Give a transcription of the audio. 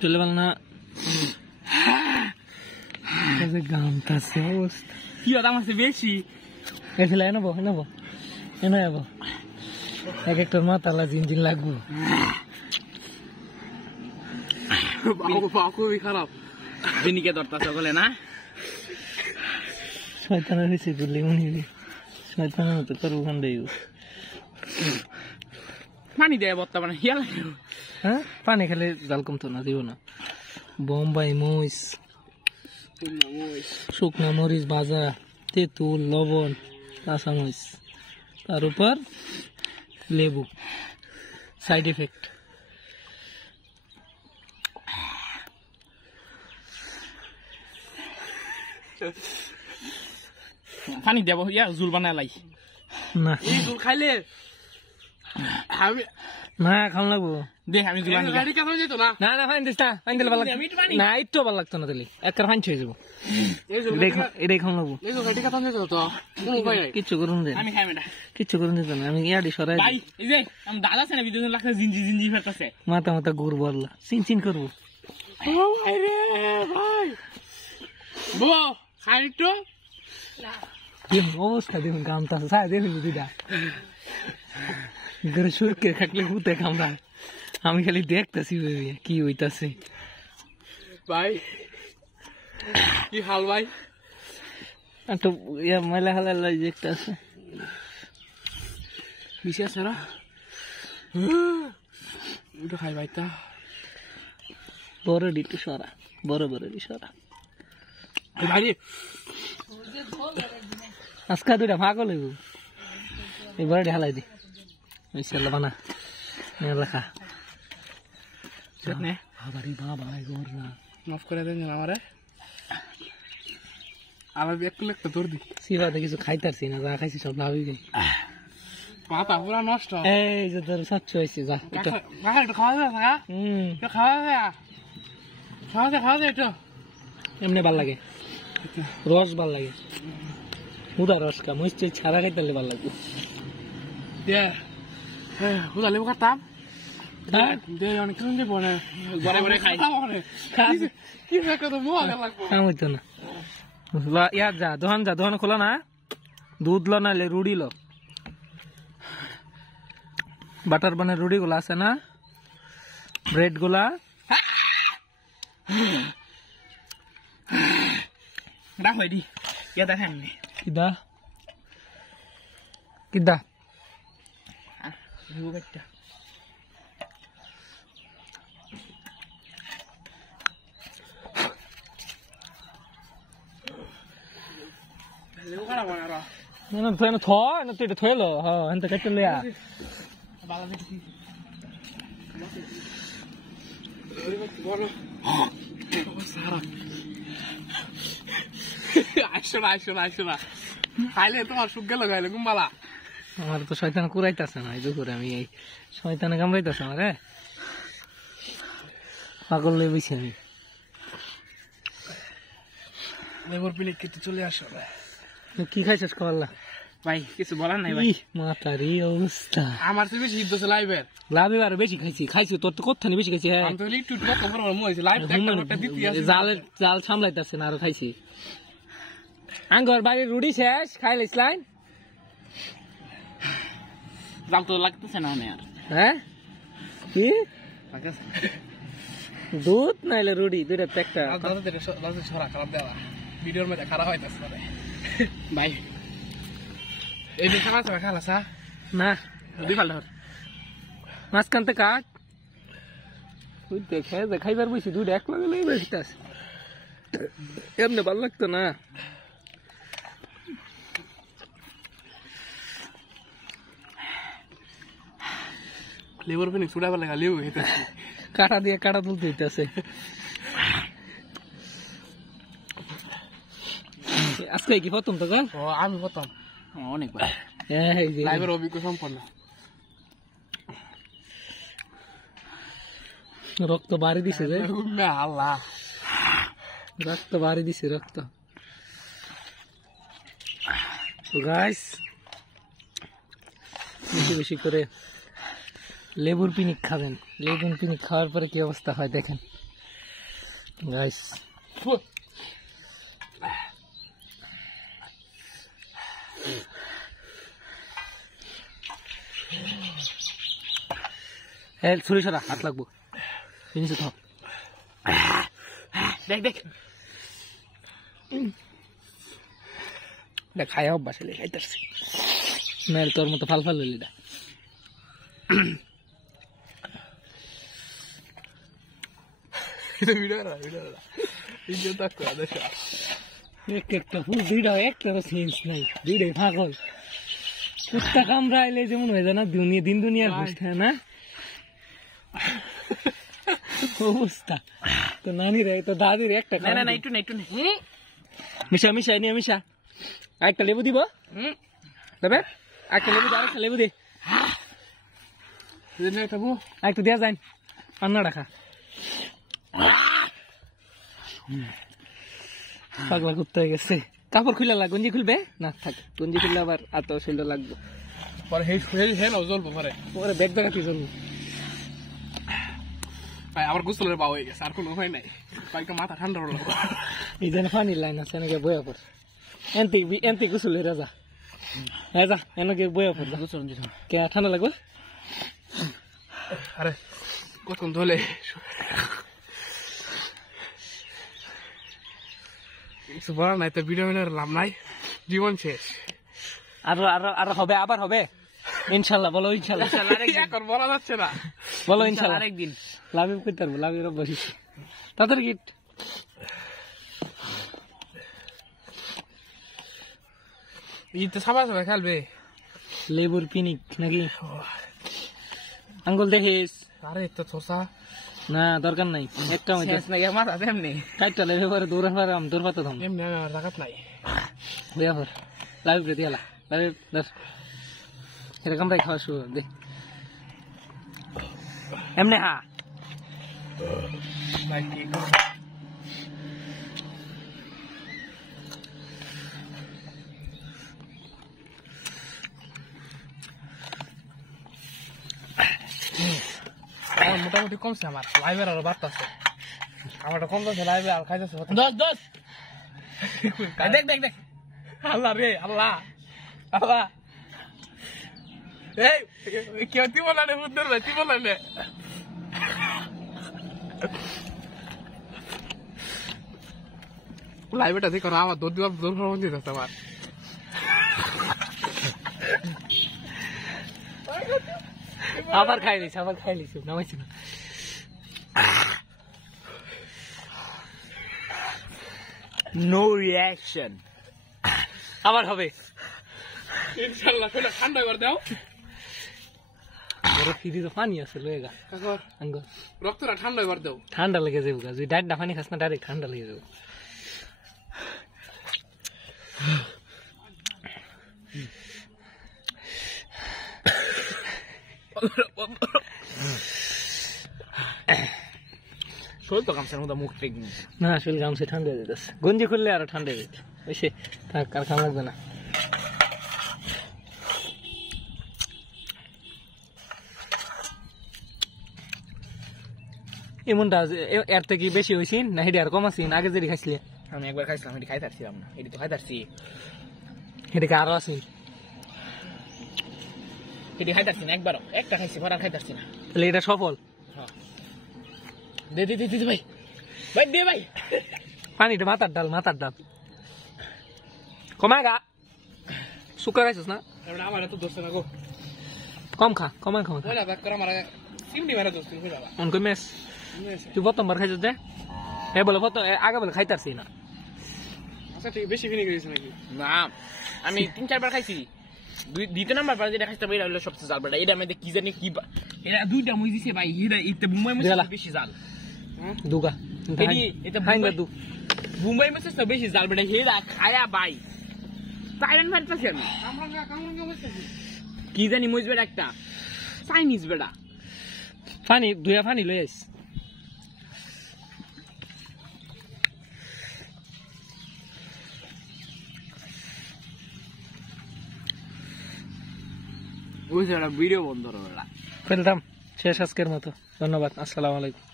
চলে পারল না গামতাছে অবস্থা কি দাম আছে বেশি এসে নেবো নেবো এনে যাবো এক একটা মাতালা জিন লাগবো খুবই খারাপ দিনিকে ধরতেছে বলে না শয়তানের হয়েছে বললি মনে শয়তানের মতো করবো ওখান দিয়ে পানি দেয় বর্তমানে হ্যাঁ পানি খেলে জাল কমতো না দিব না বোম্বাই মরিচ শুকনো মরিচ ভাজা তেঁতুল লবণ কাঁচামরিচ তার উপর লেবু সাইড এফেক্ট পানি দেব জুল বানায় লাই না এই জুল খাইলে আমি না খাওয়া লাগবো দেখ আমি জুল গাড়ি কাছে যেত না না না ফাইন দিস না ফাইন দিলে ভালো না একটু ভালো লাগতো না তাহলে একটা ফাইন ছুঁয়ে যাবো এটাই খাওয়া লাগবো গাড়ি কাছে যেত তো কিচ্ছু করুন দেন আমি খাই না কিচ্ছু করুন দিত না আমি ইয়াদি সরাই ভাই এই যে আমি দাদা আছে না বিদ্যুৎ লাগছে জিঞ্জি জিঞ্জি ফেরতাছে মাথা মাথা গুড় বললা চিন করবো ও ভাই রে ভাই বো খাই একটু অবস্থা দেখুন গামতা সাই দেখুন দিদা ঘরে সুরকে খাকলে হুতে কামড়া আমি খালি দেখতেছি কি হইতাছে ভাই কি হাল ভাই একটা মেলা হালা একটা আছে বিশেষ সারা একটু খাই ভাই তা বড় ডিটু সরা বড় সরা ভাই আজকা দুইটা ভাগ লইব এবার ঢালাই দি ইনশাআল্লাহ বানা লেখা নে বাবারি বাবা গোর না মাফ করে দেন আমারে আমার ব্যাগ কুলে তো দৌড় দি সিবাতে কিছু খাইতারছি না যা খাইছি সব লাভ হয়ে গেল মাথা পুরো নষ্ট এই যে তোর সাচ্চু হইছে যা এটা একটু খাওয়া যায় না একটু খাওয়া যায় একটু এমনি ভাল লাগে রস ভাল লাগে মুদা রস কা মুইছে ছাড়া খাইতালে ভাল লাগবে দে হুদা লেবু কাটতাম দে অনেক কিছু দিয়ে বলে বরে খাই কি ফেকা তো মোয়া লাগবো কাম হইতো না ইয়ার যা দোকান খোলা না দুধ লো নাহলে রুড়ি লো বাটার বানের রুড়ি গুলা আছে না ব্রেড গুলা রাখ হইদি ইয়া দেখেন কিদা কিদা লেবু কাটটা লেবু কাটা বানা রা না তুই না থয় না তুই এটা থইলো হ্যাঁ এনতে কাটতে লিয়া বালা দেখি বড় সারা আইসো না খাইলে তোমার সুখ গেল গাইলে গুম্বালা আমার তো শয়তান কুরাইতাছে না এই দুপুরে আমি এই শয়তানে কামড়াইতাছে আমারে পাগল লই বইছি আমি লেবুর প্লেট কেটে চলে আসো কি খাইছিস কল্লা ভাই কিছু বলার নাই ভাই মাতারি অবস্থা আমার তো বেশি হিদ্দ লাইভের লাভে আর বেশি খাইছি তোর তো কোথায় বেশি খাইছি হ্যাঁ আমি তো একটু কম মনে হইছে লাইভ একটা দিতে আছে জাল সামলাইতাছে না আর খাইছি আঙ্গর বাড়ির রুডি শেষ খাইলিস লাইন জাল তো লাগতেছে না আর হ্যাঁ কি দুধ নাইলে রুডি দুইটা একটা দাদা ছড়া খারাপ দেওয়া ভিডিওর মধ্যে খারাপ হইতাছে ভাই এই যে খারাপ আছে খালা সা না দুই ফাল ধর মাঝখানতে কাট তুই দেখে খাইবার বসি দুধ এক লগে লই বসিতাছে এমনি ভালো লাগতো না লেবুর পিনি চুড়াবার লাগা লেবু খেতেছে কাটা দিয়ে কাটা তুলতে হইতেছে আজকে কি প্রথম তো গাল আমি প্রথম অনেকবার লাইভের অভিজ্ঞ সম্পন্ন রক্ত বাড়ি দিছে রে আল্লাহ রক্ত বাড়ি দিছে রক্ত তো গাইস বেশি বেশি করে লেবুর পিনিক খাবেন, লেবুর পিনিক খাওয়ার পরে কি অবস্থা হয় দেখেন গাইস। ছুরি সরা, হাত লাগবো জিনিস থাক। দেখ দেখ দেখ খায় অভ্যাস হলে খাইতেছি মেয়ের তোর মতো ফাল ফাল হইলি একটা ফুল দুইটা একটারও সেন্স নাই, দুইটাই পাগল। কুত্তা কামড়াইলে যেমন হয়ে যায় না দিন দুনিয়ার অবস্থা না অবস্থা। তো নানির তো দাদির একটা একটু না একটু মিশা মিশা নিয়ে মিশা একটা লেবু দিব দেবে, একটা লেবু দে, আরেকটা লেবু দে, একটু দেওয়া যায় পান্না রাখা। পাগলা করতে হয়ে গেছে। কাপড় খুলে লাগ, গঞ্জি খুলবে না থাক, গঞ্জি খুললে আবার এত শরীর লাগবে পরে জ্বলবো পরে পরে ব্যাগ ব্যাগাতে জ্বলবো। ভাই আমার গোসলের পাওয়া হয়ে গেছে, আর কোনো উপায় নাই। বাইকটা মাথা ঠান্ডা হলো। এই যেন পানির লাইন আছে নাকি বয়া পর এনতি গোসল রাজা হ্যাঁ যা এনকে বয়া পর কে ঠান্ডা লাগবে। আরে কতক্ষণ ধরে কিছু বলার নাই তো, ভিডিও লাভ নাই, জীবন শেষ। আরো আরো আরো হবে, আবার হবে ইনশাল্লাহ। বলো ইনশাল্লাহ, এখন বলা যাচ্ছে না, বলো ইনশাল্লাহ আরেকদিন লাভে করতে পারবো, লাভের বসি তাদের গিট ঈদ সবাই সবাই খেলবে। লেবুর পিনিক নাকি আঙ্গুল দেখিস? আরে তো থোসা না দরকার নাই, একটা মাথা এমনি কাটটা লেবে পরে দৌড়া পারাম, দৌড় পাতা থাম এমনি রাখাত নাই দেয়া পর লাভে করে দিয়ালা লাভে ধর এরকম ভাই খাওয়া শুরু দে এমনি হা ভাই কি মোটামুটি কমছে, আমার লাইভের আরো বাড়তেছে, আমারটা কমতেছে লাইভে আর খাইতেছে 10 দেখ দেখ দেখ আল্লাহ রে আল্লাহ আল্লাহ। এই কেউ তুই বলা নে বুদ্ধর ভাই, তুই বলা নে লাইভটা দেখো না, আমার দৌড় দিবার দৌড় ফোন দিতেছে আমার। আবার খাই লিস, আবার খাই লিস, নামাইছি না নো রিঅ্যাকশন, আবার হবে ইনশাআল্লাহ। কইলা ঠান্ডা করে দাও, বড় ফিরি তো পানি আছে লয়েগা কাকর আঙ্গ রক্তটা ঠান্ডা করে দাও, ঠান্ডা লেগে যাবে গা, যদি ডাইরেক্ট পানি খাস না ডাইরেক্ট ঠান্ডা লেগে যাবে। শরীর তো কামছে না, মুখ থেকে না শরীর গামছে ঠান্ডা হয়ে যেতেছে, গঞ্জি খুললে আরো ঠান্ডা হয়ে যেত এসে থাক, আর খাওয়া লাগবে না। এমনটা এর থেকে বেশি হয়েছি না হেডি আর কম আছি আগে যেটি খাইছিলে? আমি একবার খাইছিলাম, এটি খাইতারছিলাম না, এটি তো খাইতারছি, হেডিকে আরো আছি, এটি খাইতারছি না, একবারও একটা খাইছি, পর আর খাইতারছি না। তাহলে এটা সফল। দে দে দে দে ভাই, ভাই দে ভাই, পানিটা মাথার ডাল, মাথার ডাল কমায় গা, শুকা খাইছিস না? আমার এত দোষ না গো, কম খা, কমায় খাওয়া ওলা ব্যাক করে আমার সিমনি মারা দোষ করে বাবা অনকো মেস। তুই প্রথমবার খাইছিস দে এ বলে প্রথম আগে বলে খাইতারছি না। আচ্ছা ঠিক, বেশি ফিনি গেছিস নাকি? না আমি 3-4 বার খাইছি, দ্বিতীয় নাম্বার বার যেটা খাইতে এটা হলো সবচেয়ে জাল বেটা, এটা মধ্যে কি জানি কি এটা দুইটা মুই দিছে ভাই, এটা ইতে মুম্বাই মধ্যে বেশি জাল দুগা এডি এটা খাইনা দু মুম্বাই মধ্যে সব বেশি জাল বেটা, হেরা খায়া ভাই তাইরান মারতাছি আমি, কি জানি মুজ বেটা একটা চাইনিজ বেটা, পানি দুয়া পানি লই আইস। ওই ভিডিও বন্ধ করো ফেলতাম শেষ আজকের মতো। ধন্যবাদ, আসসালামু আলাইকুম।